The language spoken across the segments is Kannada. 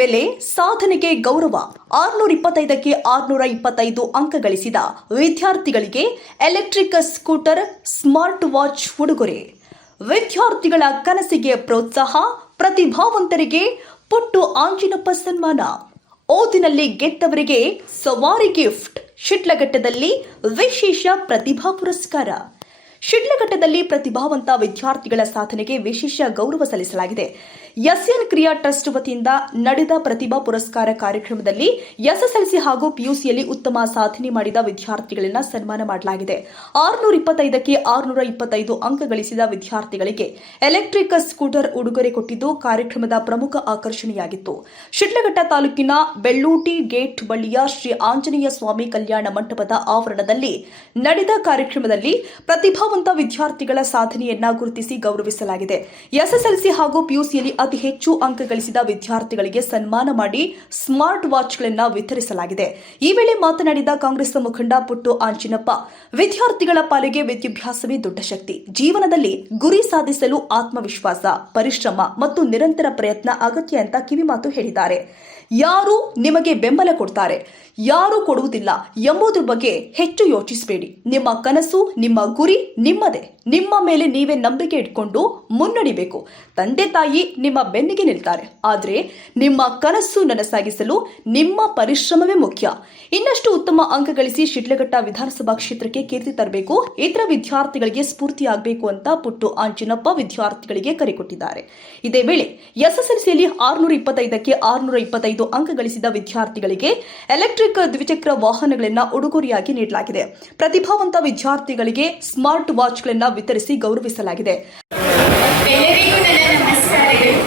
ಬೆಲೆ, ಸಾಧನೆಗೆ ಗೌರವ. 625ಕ್ಕೆ 625 ಅಂಕ ಗಳಿಸಿದ ವಿದ್ಯಾರ್ಥಿಗಳಿಗೆ ಎಲೆಕ್ಟ್ರಿಕ್ ಸ್ಕೂಟರ್, ಸ್ಮಾರ್ಟ್ ವಾಚ್ ಉಡುಗೊರೆ. ವಿದ್ಯಾರ್ಥಿಗಳ ಕನಸಿಗೆ ಪ್ರೋತ್ಸಾಹ, ಪ್ರತಿಭಾವಂತರಿಗೆ ಪುಟ್ಟು ಆಂಜಿನಪ್ಪ ಸನ್ಮಾನ. ಓದಿನಲ್ಲಿ ಗೆದ್ದವರಿಗೆ ಸವಾರಿ ಗಿಫ್ಟ್. ಶಿಡ್ಲಘಟ್ಟದಲ್ಲಿ ವಿಶೇಷ ಪ್ರತಿಭಾ ಪುರಸ್ಕಾರ. ಶಿಡ್ಲಘಟ್ಟದಲ್ಲಿ ಪ್ರತಿಭಾವಂತ ವಿದ್ಯಾರ್ಥಿಗಳ ಸಾಧನೆಗೆ ವಿಶೇಷ ಗೌರವ ಸಲ್ಲಿಸಲಾಗಿದೆ. ಎಸ್ಎನ್ ಕ್ರಿಯಾ ಟ್ರಸ್ಟ್ ವತಿಯಿಂದ ನಡೆದ ಪ್ರತಿಭಾ ಪುರಸ್ಕಾರ ಕಾರ್ಯಕ್ರಮದಲ್ಲಿ ಎಸ್ಎಸ್ಎಲ್ಸಿ ಹಾಗೂ ಪಿಯುಸಿಯಲ್ಲಿ ಉತ್ತಮ ಸಾಧನೆ ಮಾಡಿದ ವಿದ್ಯಾರ್ಥಿಗಳನ್ನು ಸನ್ಮಾನ ಮಾಡಲಾಗಿದೆ. 625ಕ್ಕೆ 625 ಅಂಕ ಗಳಿಸಿದ ವಿದ್ಯಾರ್ಥಿಗಳಿಗೆ ಎಲೆಕ್ಟ್ರಿಕ್ ಸ್ಕೂಟರ್ ಉಡುಗೊರೆ ಕೊಟ್ಟಿದ್ದು ಕಾರ್ಯಕ್ರಮದ ಪ್ರಮುಖ ಆಕರ್ಷಣೆಯಾಗಿತ್ತು. ಶಿಡ್ಲಘಟ್ಟ ತಾಲೂಕಿನ ಬೆಳ್ಳೂಟಿ ಗೇಟ್ ಬಳಿಯ ಶ್ರೀ ಆಂಜನೇಯ ಸ್ವಾಮಿ ಕಲ್ಯಾಣ ಮಂಟಪದ ಆವರಣದಲ್ಲಿ ನಡೆದ ಕಾರ್ಯಕ್ರಮದಲ್ಲಿ ಪ್ರತಿಭಾವಂತ ವಿದ್ಯಾರ್ಥಿಗಳ ಸಾಧನೆಯನ್ನ ಗುರುತಿಸಿ ಗೌರವಿಸಲಾಗಿದೆ. ಎಸ್ಎಸ್ಎಲ್ಸಿ ಹಾಗೂ ಪಿಯುಸಿಯಲ್ಲಿ ಅತಿ ಹೆಚ್ಚು ಅಂಕ ಗಳಿಸಿದ ವಿದ್ಯಾರ್ಥಿಗಳಿಗೆ ಸನ್ಮಾನ ಮಾಡಿ ಸ್ಮಾರ್ಟ್ ವಾಚ್ಗಳನ್ನು ವಿತರಿಸಲಾಗಿದೆ. ಈ ವೇಳೆ ಮಾತನಾಡಿದ ಕಾಂಗ್ರೆಸ್ ಮುಖಂಡ ಪುಟ್ಟು ಆಂಜಿನಪ್ಪ, ವಿದ್ಯಾರ್ಥಿಗಳ ಪಾಲಿಗೆ ವಿದ್ಯಾಭ್ಯಾಸವೇ ದೊಡ್ಡ ಶಕ್ತಿ. ಜೀವನದಲ್ಲಿ ಗುರಿ ಸಾಧಿಸಲು ಆತ್ಮವಿಶ್ವಾಸ, ಪರಿಶ್ರಮ ಮತ್ತು ನಿರಂತರ ಪ್ರಯತ್ನ ಅಗತ್ಯ ಅಂತ ಕಿವಿಮಾತು ಹೇಳಿದ್ದಾರೆ. ಯಾರು ನಿಮಗೆ ಬೆಂಬಲ ಕೊಡ್ತಾರೆ, ಯಾರು ಕೊಡುವುದಿಲ್ಲ ಎಂಬುದರ ಬಗ್ಗೆ ಹೆಚ್ಚು ಯೋಚಿಸಬೇಡಿ. ನಿಮ್ಮ ಕನಸು, ನಿಮ್ಮ ಗುರಿ ನಿಮ್ಮದೇ. ನಿಮ್ಮ ಮೇಲೆ ನೀವೇ ನಂಬಿಕೆ ಇಟ್ಕೊಂಡು ಮುನ್ನಡಿಬೇಕು. ತಂದೆ ತಾಯಿ ನಿಮ್ಮ ಬೆನ್ನಿಗೆ ನಿಲ್ತಾರೆ, ಆದರೆ ನಿಮ್ಮ ಕನಸು ನನಸಾಗಿಸಲು ನಿಮ್ಮ ಪರಿಶ್ರಮವೇ ಮುಖ್ಯ. ಇನ್ನಷ್ಟು ಉತ್ತಮ ಅಂಕ ಗಳಿಸಿ ಶಿಡ್ಲಘಟ್ಟ ವಿಧಾನಸಭಾ ಕ್ಷೇತ್ರಕ್ಕೆ ಕೀರ್ತಿ ತರಬೇಕು, ಇತರ ವಿದ್ಯಾರ್ಥಿಗಳಿಗೆ ಸ್ಫೂರ್ತಿಯಾಗಬೇಕು ಅಂತ ಪುಟ್ಟು ಆಂಜಿನಪ್ಪ ವಿದ್ಯಾರ್ಥಿಗಳಿಗೆ ಕರೆ ಕೊಟ್ಟಿದ್ದಾರೆ. ಇದೇ ವೇಳೆ ಎಸ್ಎಸ್ಎಲ್ಸಿಯಲ್ಲಿ 625ಕ್ಕೆ 625 ಅಂಕ ಗಳಿಸಿದ ವಿದ್ಯಾರ್ಥಿಗಳಿಗೆ ಎಲೆಕ್ಟ್ರಿಕ್ ದ್ವಿಚಕ್ರ ವಾಹನಗಳನ್ನು ಉಡುಗೊರೆಯಾಗಿ ನೀಡಲಾಗಿದೆ. ಪ್ರತಿಭಾವಂತ ವಿದ್ಯಾರ್ಥಿಗಳಿಗೆ ಸ್ಮಾರ್ಟ್ ವಾಚ್ಗಳನ್ನು ವಿತರಿಸಿ ಗೌರವಿಸಲಾಗಿದೆ. ಎಲ್ಲರಿಗೂ ನನ್ನ ನಮಸ್ಕಾರಗಳು.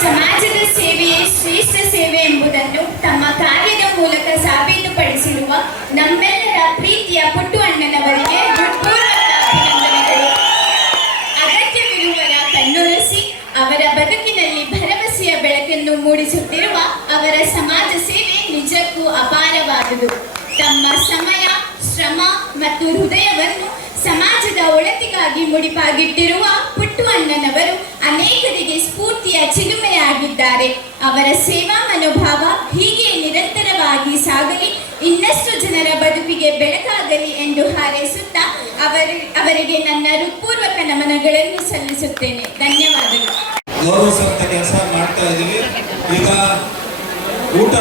ಸಮಾಜದ ಸೇವೆಯೇ ಶ್ರೇಷ್ಠ ಸೇವೆ ಎಂಬುದನ್ನು ತಮ್ಮ ಕಾರ್ಯದ ಮೂಲಕ ಸಾಬೀತುಪಡಿಸಿರುವ ನಮ್ಮೆಲ್ಲರ ಪ್ರೀತಿಯ ಪುಟ್ಟು ಅಣ್ಣನವರಿಗೆ ಹೃತ್ಪೂರ್ವಕ ಅಭಿನಂದನೆಗಳು. ಅಗತ್ಯವಿರುವವರ ಕಣ್ಣೊರೆಸಿ ಅವರ ಬದುಕಿನಲ್ಲಿ ಭರವಸೆಯ ಬೆಳಕನ್ನು ಮೂಡಿಸುತ್ತಿರುವ ಅವರ ಸಮಾಜ ಸೇವೆ ನಿಜಕ್ಕೂ ಅಪಾರವಾದುದು. ತಮ್ಮ ಸಮಯ, ಶ್ರಮ ಮತ್ತು ಹೃದಯವನ್ನು ಸಮಾಜದ ಒಳಿತಿಗಾಗಿ ಮುಡಿಪಾಗಿಟ್ಟಿರುವ ಪುಟ್ಟು ಅಣ್ಣನವರು ಅನೇಕರಿಗೆ ಸ್ಫೂರ್ತಿಯ ಚಿಲುಮೆಯಾಗಿದ್ದಾರೆ. ಅವರ ಸೇವಾ ಮನೋಭಾವ ಹೀಗೆ ನಿರಂತರವಾಗಿ ಸಾಗಲಿ, ಇನ್ನಷ್ಟು ಜನರ ಬದುಕಿಗೆ ಬೆಳಕಾಗಲಿ ಎಂದು ಹಾರೈಸುತ್ತಾ ಅವರಿಗೆ ನನ್ನ ಹೃತ್ಪೂರ್ವಕ ನಮನಗಳನ್ನು ಸಲ್ಲಿಸುತ್ತೇನೆ. ಧನ್ಯವಾದಗಳು. ಗೌರವಿಸುವಂತ ಕೆಲಸ ಮಾಡ್ತಾ ಇದ್ದೀವಿ. ಈಗ ಊಟ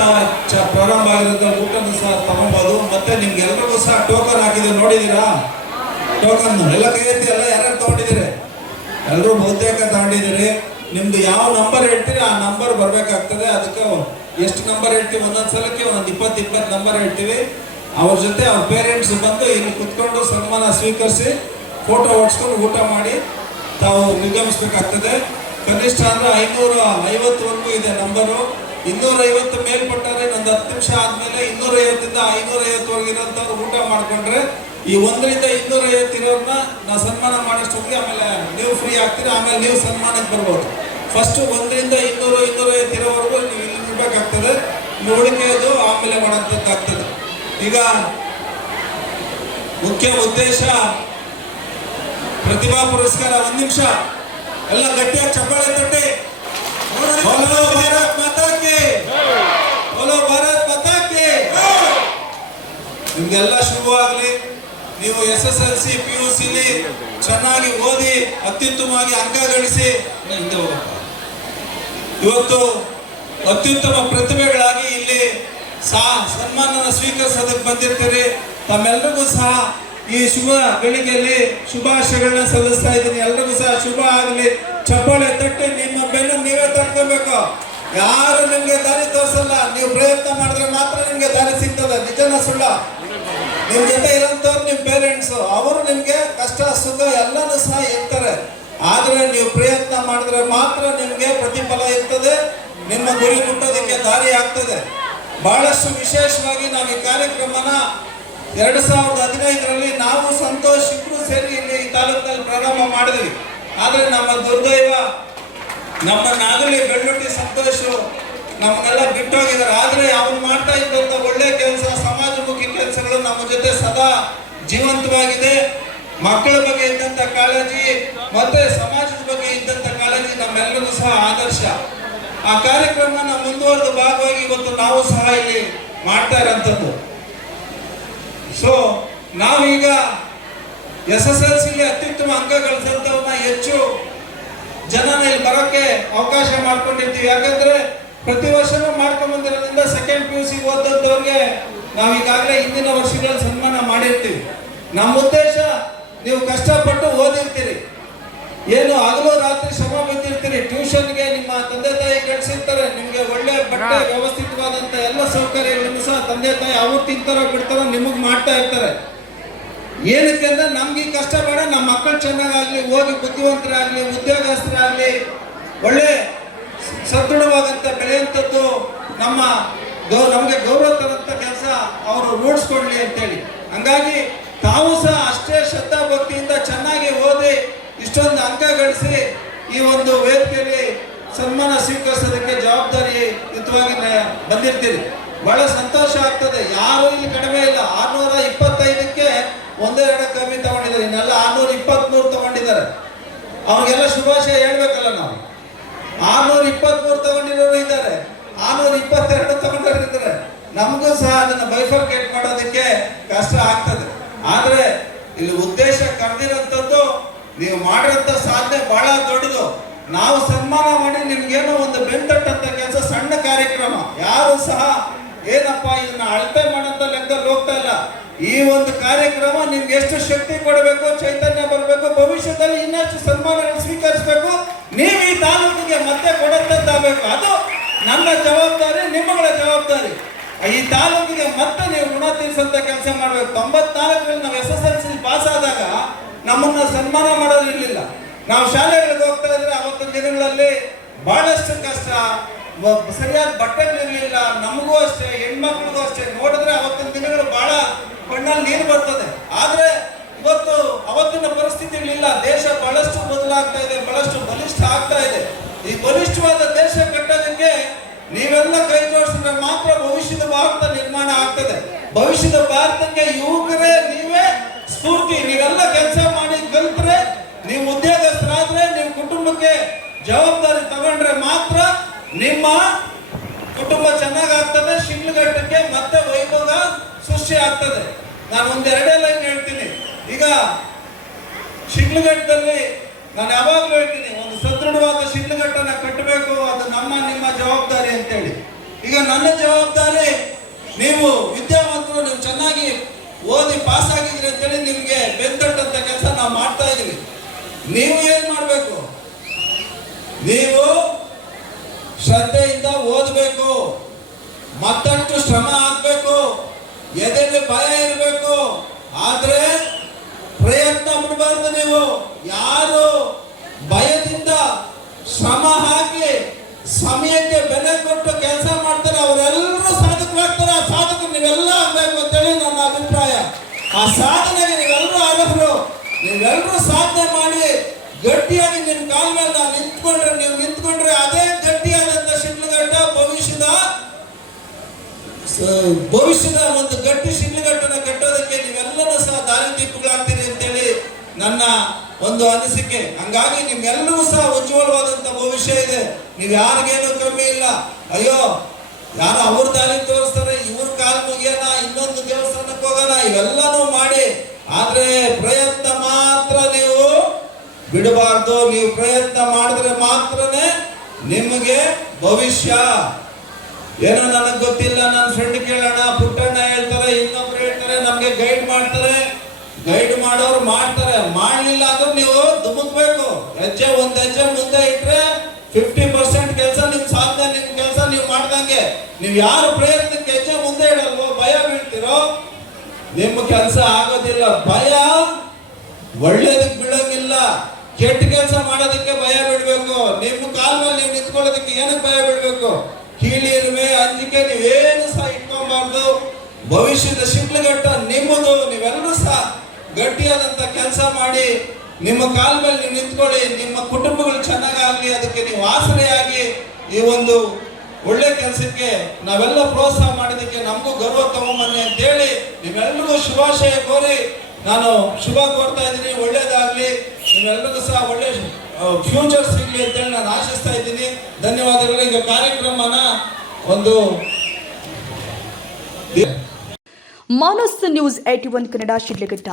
ಪ್ರಾರಂಭ ಆಗಿರೋದ್ರಿಂದ ಊಟನೂ ಸಹ ತಗೊಬೋದು. ಮತ್ತೆ ನಿಮ್ಗೆಲ್ರಿಗೂ ಸಹ ಟೋಕನ್ ಹಾಕಿದ್ರೆ ನೋಡಿದ್ದೀರಾ? ಟೋಕನ್ ಎಲ್ಲ ಕೈ ಎತ್ತಿ, ಎಲ್ಲ ಯಾರ್ಯಾರು ತಗೊಂಡಿದ್ದೀರಿ? ಎಲ್ಲರೂ ಬಹುತೇಕ ತಗೊಂಡಿದ್ದೀರಿ. ನಿಮ್ದು ಯಾವ ನಂಬರ್ ಹೇಳ್ತೀರಿ ಆ ನಂಬರ್ ಬರ್ಬೇಕಾಗ್ತದೆ. ಅದಕ್ಕೆ ಎಷ್ಟು ನಂಬರ್ ಹೇಳ್ತೀವಿ, ಒಂದೊಂದು ಸಲಕ್ಕೆ ಒಂದೊಂದು 20 ನಂಬರ್ ಹೇಳ್ತೀವಿ. ಅವ್ರ ಜೊತೆ ಅವ್ರ ಪೇರೆಂಟ್ಸ್ ಬಂದು ಇಲ್ಲಿ ಕುತ್ಕೊಂಡು ಸನ್ಮಾನ ಸ್ವೀಕರಿಸಿ ಫೋಟೋ ಓಡಿಸ್ಕೊಂಡು ಊಟ ಮಾಡಿ ತಾವು ನಿರ್ಗಮಿಸ್ಬೇಕಾಗ್ತದೆ. ಕನಿಷ್ಠ ಅಂದ್ರೆ 550ವರೆಗೂ ಇದೆ ನಂಬರು. 250 ಮೇಲ್ಪಟ್ಟರೆ ಒಂದು 10 ನಿಮಿಷ ಆದ್ಮೇಲೆ 250ರಿಂದ 550ವರೆಗೆ ಇರೋಂಥವ್ರು ಊಟ ಮಾಡ್ಕೊಂಡ್ರೆ ಈ 1ರಿಂದ 250 ಇರೋರ್ನ ನಾವು ಸನ್ಮಾನ ಮಾಡೋಷ್ಟೊತ್ತಿಗೆ ಆಮೇಲೆ ನೀವು ಫ್ರೀ ಆಗ್ತೀರಿ. ಆಮೇಲೆ ನೀವು ಸನ್ಮಾನಕ್ಕೆ ಬರ್ಬೋದು. ಫಸ್ಟ್ 1ರಿಂದ 250 ಇರೋವರೆಗೂ ನೀವು ಇಲ್ಲಿ ಇರ್ಬೇಕಾಗ್ತದೆ. ಉಳಿಕೆಯದು ಆಮೇಲೆ ಮಾಡೋಂಥದ್ದಾಗ್ತದೆ. ಈಗ ಮುಖ್ಯ ಉದ್ದೇಶ ಪ್ರತಿಭಾ ಪುರಸ್ಕಾರ. 1 ನಿಮಿಷ ಎಲ್ಲ ಗಟ್ಟಿಯಾಗಿ ಚಪ್ಪಾಳೆ ತಟ್ಟಿ. बोलो भारत माता की, बोलो भारत माता की. ನಿಮ್ಗೆಲ್ಲ ಶುಭವಾಗಲಿ. ನೀವು SSLC PUCಲಿ ಚೆನ್ನಾಗಿ ಓದಿ ಅತ್ಯುತ್ತಮವಾಗಿ ಅಂಕ ಗಳಿಸಿ ಇವತ್ತು ಅತ್ಯುತ್ತಮ ಪ್ರತಿಭೆಗಳಾಗಿ ಇಲ್ಲಿ ಸನ್ಮಾನನ ಸ್ವೀಕರಿಸೋದಕ್ಕೆ ಬಂದಿರ್ತೀರಿ. ತಮ್ಮೆಲ್ಲರಿಗೂ ಸಹ ಈ ಶುಭ ಗಳಿಗೆಯಲ್ಲಿ ಶುಭಾಶಯಗಳನ್ನ ಸಲ್ಲಿಸ್ತಾ ಇದ್ದೀನಿ. ಎಲ್ರಿಗೂ ಸಹ ಶುಭ ಆಗಲಿ. ಚಪ್ಪಾಳೆ ತಟ್ಟಿ ನಿಮ್ಮ ಬೆನ್ನು ನೀವೇ ತಟ್ಕೋಬೇಕು. ಯಾರು ನಿಮ್ಗೆ ದಾರಿ ತೋರಿಸಲ್ಲ. ನೀವು ಪ್ರಯತ್ನ ಮಾಡಿದ್ರೆ ಮಾತ್ರ ನಿಮ್ಗೆ ದಾರಿ ಸಿಗ್ತದೆ. ನಿಜನ ಸುಳ್ಳ? ನಿಮ್ ಜೊತೆ ಇರೋಂಥವ್ರು ನಿಮ್ ಪೇರೆಂಟ್ಸ್, ಅವರು ನಿಮ್ಗೆ ಕಷ್ಟ ಸುಖ ಎಲ್ಲನೂ ಸಹ ಇರ್ತಾರೆ. ಆದ್ರೆ ನೀವು ಪ್ರಯತ್ನ ಮಾಡಿದ್ರೆ ಮಾತ್ರ ನಿಮ್ಗೆ ಪ್ರತಿಫಲ ಇರ್ತದೆ. ನಿಮ್ಮ ಗುರಿ ಮುಟ್ಟೋದಕ್ಕೆ ದಾರಿ ಆಗ್ತದೆ. ಬಹಳಷ್ಟು ವಿಶೇಷವಾಗಿ ನಾವು ಈ ಕಾರ್ಯಕ್ರಮನ 2015ರಲ್ಲಿ ನಾವು ಸಂತೋಷ್ ಇಬ್ರು ಸೇರಿ ಇಲ್ಲಿ ಈ ತಾಲೂಕಿನಲ್ಲಿ ಪ್ರಾರಂಭ ಮಾಡಿದ್ವಿ. ಆದ್ರೆ ನಮ್ಮ ದುರ್ದೈವ, ನಮ್ಮ ನಾಗಲಿ ಬೆಳ್ಳೊಟ್ಟಿ ಸಂತೋಷ್ ನಮ್ಮನ್ನೆಲ್ಲ ಬಿಟ್ಟೋಗಿದ್ದಾರೆ. ಆದ್ರೆ ಅವ್ರು ಮಾಡ್ತಾ ಇದ್ದಂತ ಒಳ್ಳೆ ಕೆಲಸ, ಸಮಾಜಮುಖಿ ಕೆಲಸಗಳು ನಮ್ಮ ಜೊತೆ ಸದಾ ಜೀವಂತವಾಗಿದೆ. ಮಕ್ಕಳ ಬಗ್ಗೆ ಇದ್ದಂತ ಕಾಳಜಿ ಮತ್ತೆ ಸಮಾಜದ ಬಗ್ಗೆ ಇದ್ದಂತ ಕಾಳಜಿ ನಮ್ಮೆಲ್ಲರಿಗೂ ಸಹ ಆದರ್ಶ. ಆ ಕಾರ್ಯಕ್ರಮನ ಮುಂದುವರೆದ ಭಾಗವಾಗಿ ಇವತ್ತು ನಾವು ಸಹ ಇಲ್ಲಿ ಮಾಡ್ತಾ ಇರೋಂಥದ್ದು. ಸೊ ನಾವೀಗ SSLCಲಿ ಅತ್ಯುತ್ತಮ ಅಂಕ ಗಳಿಸಿದಂಥವ್ರನ್ನ ಹೆಚ್ಚು ಜನನ ಇಲ್ಲಿ ಬರೋಕ್ಕೆ ಅವಕಾಶ ಮಾಡ್ಕೊಂಡಿರ್ತೀವಿ. ಯಾಕಂದ್ರೆ ಪ್ರತಿ ವರ್ಷನೂ ಮಾಡ್ಕೊಂಡ್ ಬಂದಿರೋದ್ರಿಂದ ಸೆಕೆಂಡ್ PUC ಓದಂಥವ್ರಿಗೆ ನಾವು ಈಗಾಗಲೇ ಹಿಂದಿನ ವರ್ಷಗಳಲ್ಲಿ ಸನ್ಮಾನ ಮಾಡಿರ್ತೀವಿ. ನಮ್ಮ ಉದ್ದೇಶ ನೀವು ಕಷ್ಟಪಟ್ಟು ಓದಿರ್ತೀರಿ, ಏನು ಹಗಲು ರಾತ್ರಿ ಶ್ರಮ ಬಿದ್ದಿರ್ತೀರಿ, ಟ್ಯೂಷನ್ಗೆ ನಿಮ್ಮ ತಂದೆ ತಾಯಿ ಕಳಿಸಿರ್ತಾರೆ, ನಿಮಗೆ ಒಳ್ಳೆ ಬಟ್ಟೆ ವ್ಯವಸ್ಥಿತವಾದಂಥ ಎಲ್ಲ ಸೌಕರ್ಯಗಳನ್ನು ಸಹ ತಂದೆ ತಾಯಿ ಅವ್ರು ತಿಂತಾರೋ ಬಿಡ್ತಾರೋ ನಿಮಗೆ ಮಾಡ್ತಾ ಇರ್ತಾರೆ. ಏನಕ್ಕೆ ಅಂದ್ರೆ ನಮ್ಗೆ ಕಷ್ಟ ಬೇಡ, ನಮ್ಮ ಮಕ್ಕಳು ಚೆನ್ನಾಗಾಗ್ಲಿ, ಓದಿ ಬುದ್ಧಿವಂತರಾಗ್ಲಿ, ಉದ್ಯೋಗಸ್ಥರಾಗ್ಲಿ, ಒಳ್ಳೆ ಸದೃಢವಾದಂಥ ಬೆಳೆಯುವಂಥದ್ದು ನಮಗೆ ಗೌರವ ತರಂತ ಕೆಲಸ ಅವರು ರೂಢಿಸ್ಕೊಡ್ಲಿ ಅಂತೇಳಿ. ಹಂಗಾಗಿ ತಾವು ಸಹ ಅಷ್ಟೇ ಶ್ರದ್ಧಾ ಭಕ್ತಿಯಿಂದ ಚೆನ್ನಾಗಿ ಓದಿ ಇಷ್ಟೊಂದು ಅಂಕ ಗಳಿಸಿ ಈ ಒಂದು ವೇದಿಕೆಯಲ್ಲಿ ಸನ್ಮಾನ ಸ್ವೀಕರಿಸೋದಕ್ಕೆ ಜವಾಬ್ದಾರಿಯುತವಾಗಿ ಬಂದಿರ್ತೀರಿ. ಬಹಳ ಸಂತೋಷ ಆಗ್ತದೆ. ಯಾರು ಇಲ್ಲಿ ಕಡಿಮೆ ಇಲ್ಲ. 625ಕ್ಕೆ ಒಂದೇ ಎರಡು ಕಮ್ಮಿ ತಗೊಂಡಿದ್ದಾರೆ, ಇನ್ನೆಲ್ಲ 623 ತಗೊಂಡಿದ್ದಾರೆ. ಅವ್ರಿಗೆಲ್ಲ ಶುಭಾಶಯ ಹೇಳ್ಬೇಕಲ್ಲ ನಾವು. 623 ತಗೊಂಡಿರೋರು ಇದ್ದಾರೆ, 622 ತಗೊಂಡವರು ಇದ್ದಾರೆ. ನಮಗೂ ಸಹ ಅದನ್ನು ಬೈಫರ್ಕೇಟ್ ಮಾಡೋದಕ್ಕೆ ಕಷ್ಟ ಆಗ್ತದೆ. ಆದ್ರೆ ಇಲ್ಲಿ ಉದ್ದೇಶ ಕರೆದಿರೋಂಥದ್ದು, ನೀವು ಮಾಡಿರೋಂಥ ಸಾಧನೆ ಬಹಳ ದೊಡ್ಡದು. ನಾವು ಸನ್ಮಾನ ಮಾಡಿ ನಿಮ್ಗೇನೋ ಒಂದು ಬೆಂತಟ್ಟಂತ ಕೆಲಸ, ಸಣ್ಣ ಕಾರ್ಯಕ್ರಮ. ಯಾರು ಸಹ ಏನಪ್ಪ ಇದನ್ನ ಅಳತೆ ಮಾಡಂತ ಲೆಕ್ಕದಲ್ಲಿ ಹೋಗ್ತಾ ಇಲ್ಲ. ಈ ಒಂದು ಕಾರ್ಯಕ್ರಮ ನಿಮ್ಗೆ ಎಷ್ಟು ಶಕ್ತಿ ಕೊಡಬೇಕು, ಚೈತನ್ಯ ಬರಬೇಕು, ಭವಿಷ್ಯದಲ್ಲಿ ಇನ್ನಷ್ಟು ಸನ್ಮಾನಗಳನ್ನು ಸ್ವೀಕರಿಸಬೇಕು, ನೀವು ಈ ತಾಲೂಕಿಗೆ ಮತ್ತೆ ಕೊಡಂತಾಗಬೇಕು. ಅದು ನನ್ನ ಜವಾಬ್ದಾರಿ, ನಿಮ್ಮಗಳ ಜವಾಬ್ದಾರಿ. ಈ ತಾಲೂಕಿಗೆ ಮತ್ತೆ ನೀವು ಋಣ ತೀರಿಸಂತ ಕೆಲಸ ಮಾಡಬೇಕು. 94ರಲ್ಲಿ ನಾವು SSLC ಪಾಸ್ ಆದಾಗ ನಮ್ಮನ್ನ ಸನ್ಮಾನ ಮಾಡೋದಿರ್ಲಿಲ್ಲ. ನಾವು ಶಾಲೆಗಳಿಗೆ ಹೋಗ್ತಾ ಇದ್ರೆ ಅವತ್ತಿನ ದಿನಗಳಲ್ಲಿ ಬಹಳಷ್ಟು ಕಷ್ಟ, ಸರಿಯಾದ ಬಟ್ಟೆಗಳಿರ್ಲಿಲ್ಲ. ನಮಗೂ ಅಷ್ಟೇ, ಹೆಣ್ಮಕ್ಳಿಗೂ ಅಷ್ಟೇ. ನೋಡಿದ್ರೆ ಅವತ್ತಿನ ದಿನಗಳು ಬಹಳ ಕಣ್ಣಲ್ಲಿ ನೀರು ಬರ್ತದೆ. ಆದ್ರೆ ಇವತ್ತು ಅವತ್ತಿನ ಪರಿಸ್ಥಿತಿಗಳಿಲ್ಲ. ದೇಶ ಬಹಳಷ್ಟು ಬದಲಾಗ್ತಾ ಇದೆ, ಬಹಳಷ್ಟು ಬಲಿಷ್ಠ ಆಗ್ತಾ ಇದೆ. ಈ ಬಲಿಷ್ಠವಾದ ದೇಶ ಕಟ್ಟೋದಕ್ಕೆ ನೀವೆಲ್ಲ ಕೈ ಜೋಡಿಸಿದ್ರೆ ಮಾತ್ರ ಭವಿಷ್ಯದ ಭಾರತ ನಿರ್ಮಾಣ ಆಗ್ತದೆ. ಭವಿಷ್ಯದ ಭಾರತಕ್ಕೆ ಯುವಕರೇ ನೀವೇ ಸ್ಫೂರ್ತಿ. ನೀವೆಲ್ಲ ಕೆಲಸ ಮಾಡಿ ಕಲ್ತ್ರೆ, ನೀವು ಉದ್ಯೋಗಸ್ಥರಾದ್ರೆ, ನೀವು ಕುಟುಂಬಕ್ಕೆ ಜವಾಬ್ದಾರಿ ತಗೊಂಡ್ರೆ ಮಾತ್ರ ನಿಮ್ಮ ಕುಟುಂಬ ಚೆನ್ನಾಗಾಗ್ತದೆ. ಶಿಡ್ಲಘಟ್ಟಕ್ಕೆ ಮತ್ತೆ ವೈಭವ ಸೃಷ್ಟಿ ಆಗ್ತದೆ. ನಾನು ಒಂದೆರಡೇ ಲೈನ್ ಹೇಳ್ತೀನಿ. ಈಗ ಶಿಡ್ಲಘಟ್ಟದಲ್ಲಿ ನಾನು ಯಾವಾಗಲೂ ಹೇಳ್ತೀನಿ, ಒಂದು ಸದೃಢವಾದ ಶಿಡ್ಲಘಟ್ಟನ ಕಟ್ಟಬೇಕು. ಅದು ನಿಮ್ಮ ಜವಾಬ್ದಾರಿ ಅಂತೇಳಿ. ಈಗ ನನ್ನ ಜವಾಬ್ದಾರಿ, ನೀವು ವಿದ್ಯಾವಂತರು, ನೀವು ಚೆನ್ನಾಗಿ ಓದಿ ಪಾಸ್ ಆಗಿದ್ರಿ ಅಂತೇಳಿ ನಿಮ್ಗೆ ಬೆಂತಟ್ಟಂತ ಕೆಲಸ ನಾವು ಮಾಡ್ತಾ ಇದೀವಿ. ನೀವು ಏನ್ ಮಾಡ್ಬೇಕು? ನೀವು ಶ್ರದ್ಧೆಯಿಂದ ಓದಬೇಕು, ಮತ್ತಷ್ಟು ಶ್ರಮ ಆಗ್ಬೇಕು, ಎದೆಯಲ್ಲಿ ಭಯ ಇರಬೇಕು. ಆದ್ರೆ ಪ್ರಯತ್ನ ಬಿಡಬಾರ್ದು. ನೀವು ಯಾರು ಭಯದಿಂದ ಶ್ರಮ ಹಾಕಿ ಸಮಯಕ್ಕೆ ಬೆಲೆ ಕೊಟ್ಟು ಕೆಲಸ ಮಾಡ್ತಾರೆ ಅವರೆಲ್ಲರೂ ಸಾಧಕರಾಗ್ತಾರೆ. ಆ ಸಾಧಕರು ನೀವೆಲ್ಲ ಆಗ್ಬೇಕು ಅಂತೇಳಿ ನನ್ನ ಅಭಿಪ್ರಾಯ. ಆ ಸಾಧನೆಗೆ ನೀವೆಲ್ಲರೂ ಆಗದ್ರು. ನೀವೆಲ್ಲರೂ ಸಾಧನೆ ಮಾಡಿ ಗಟ್ಟಿಯಾಗಿ ನಿಮ್ಮ ಕಾಲ ಮೇಲೆ ನಾವು ನಿಂತ್ಕೊಂಡ್ರೆ ಅದೇ ಗಟ್ಟಿಯಾದಂತ ಶಿಡ್ಲಘಟ್ಟ ಭವಿಷ್ಯದ ಒಂದು ಗಟ್ಟಿ ಶಿಡ್ಲಘಟ್ಟನ ಕಟ್ಟೋದಕ್ಕೆ ನೀವೆಲ್ಲರೂ ಸಹ ದಾರಿದೀಪಗಳಾಗ್ತೀರಿ ಅಂತೇಳಿ ನನ್ನ ಒಂದು ಅನಿಸಿಕೆ. ಹಂಗಾಗಿ ನಿಮ್ಗೆಲ್ಲರೂ ಸಹ ಉಜ್ವಲವಾದಂತ ಭವಿಷ್ಯ ಇದೆ. ನೀವು ಯಾರಿಗೇನು ಕಮ್ಮಿ ಇಲ್ಲ. ಅಯ್ಯೋ ಯಾರೋ ಅವ್ರ ದಾರಿ ತೋರಿಸ್ತಾರೆ, ಇವ್ರ ಕಾಲ್ ಮುಗಿಯೋಣ, ಇನ್ನೊಂದು ದೇವಸ್ಥಾನಕ್ಕೆ ಹೋಗೋಣ, ಇವೆಲ್ಲನೂ ಮಾಡಿ. ಆದ್ರೆ ಪ್ರಯತ್ನ ಮಾತ್ರ ನೀವು ಬಿಡಬಾರ್ದು. ನೀವು ಪ್ರಯತ್ನ ಮಾಡಿದ್ರೆ ಮಾತ್ರನೇ ನಿಮಗೆ ಭವಿಷ್ಯ. ಏನೋ ನನಗೆ ಗೊತ್ತಿಲ್ಲ, ನನ್ನ ಫ್ರೆಂಡ್ ಕೇಳೋಣ, ಪುಟ್ಟಣ್ಣ ಹೇಳ್ತಾರೆ, ಇನ್ನೊಬ್ರು ಹೇಳ್ತಾರೆ, ನಮ್ಗೆ ಗೈಡ್ ಮಾಡ್ತಾರೆ. ಗೈಡ್ ಮಾಡೋರು ಮಾಡ್ತಾರೆ. ಮಾಡ್ಲಿಲ್ಲ ಅಂದ್ರೆ ನೀವು ಧುಮುಕ್ಬೇಕು. ಒಂದ್ ಹೆಜ್ಜೆ ಮುಂದೆ ಇಟ್ರೆ 50% ಕೆಲಸ ನಿಮ್ ಸಾಧನೆ, ನಿಮ್ ಕೆಲಸ ನೀವು ಮಾಡ್ದಂಗೆ. ನೀವು ಯಾರು ಪ್ರಯತ್ನಕ್ಕೆ ಹೆಜ್ಜೆ ಮುಂದೆ ಇಡಲ್ವೋ, ಭಯ ಬೀಳ್ತಿರೋ, ನಿಮ್ಮ ಕೆಲಸ ಆಗೋದಿಲ್ಲ. ಭಯ ಒಳ್ಳೇದಕ್ಕೆ ಬೀಳಂಗಿಲ್ಲ. ಕೆಟ್ಟ ಕೆಲಸ ಮಾಡೋದಕ್ಕೆ ಭಯ ಬಿಡ್ಬೇಕು. ನಿಮ್ಮ ಕಾಲ ಮೇಲೆ ನೀವು ನಿಂತ್ಕೊಳ್ಳೋದಕ್ಕೆ ಏನಕ್ಕೆ ಭಯ ಬಿಡ್ಬೇಕು? ಕೀಳಿರುವೆ, ಅಂಜಿಕೆ ನೀವೇನು ಸಹ ಇಟ್ಕೊಬಾರ್ದು. ಭವಿಷ್ಯದ ಶಿಡ್ಲಘಟ್ಟ ನಿಮ್ಮದು. ನೀವೆಲ್ಲರೂ ಸಹ ಗಟ್ಟಿಯಾದಂತ ಕೆಲಸ ಮಾಡಿ ನಿಮ್ಮ ಕಾಲ ಮೇಲೆ ನೀವು ನಿಂತ್ಕೊಳ್ಳಿ. ನಿಮ್ಮ ಕುಟುಂಬಗಳು ಚೆನ್ನಾಗಾಗ್ಲಿ, ಅದಕ್ಕೆ ನೀವು ಆಸರೆಯಾಗಿ ಈ ಒಂದು ಒಳ್ಳೆ ಕೆಲಸಕ್ಕೆ ನಾವೆಲ್ಲ ಪ್ರೋತ್ಸಾಹ ಮಾಡಿದಕ್ಕೆ ನಮಗೂ ಗೌರವ ತಗೊಂಬನ್ನಿ ಅಂತೇಳಿ ನಿಮ್ಮೆಲ್ಲರಿಗೂ ಶುಭಾಶಯ ಕೋರಿ ನಾನು ಶುಭ ಕೋರ್ತಾ ಇದ್ದೀನಿ. ಒಳ್ಳೇದಾಗಲಿ, ನಿಮ್ಮೆಲ್ಲರಿಗೂ ಸಹ ಒಳ್ಳೆ ಫ್ಯೂಚರ್ ಸಿಗಲಿ ಅಂತೇಳಿ ನಾನು ಆಶಿಸ್ತಾ ಇದ್ದೀನಿ. ಧನ್ಯವಾದಗಳು. ಈಗ ಕಾರ್ಯಕ್ರಮನ ಒಂದು ಮಾನಸ್ ನ್ಯೂಸ್ 81 ಕನ್ನಡ ಶಿಡ್ಲಘಟ್ಟ.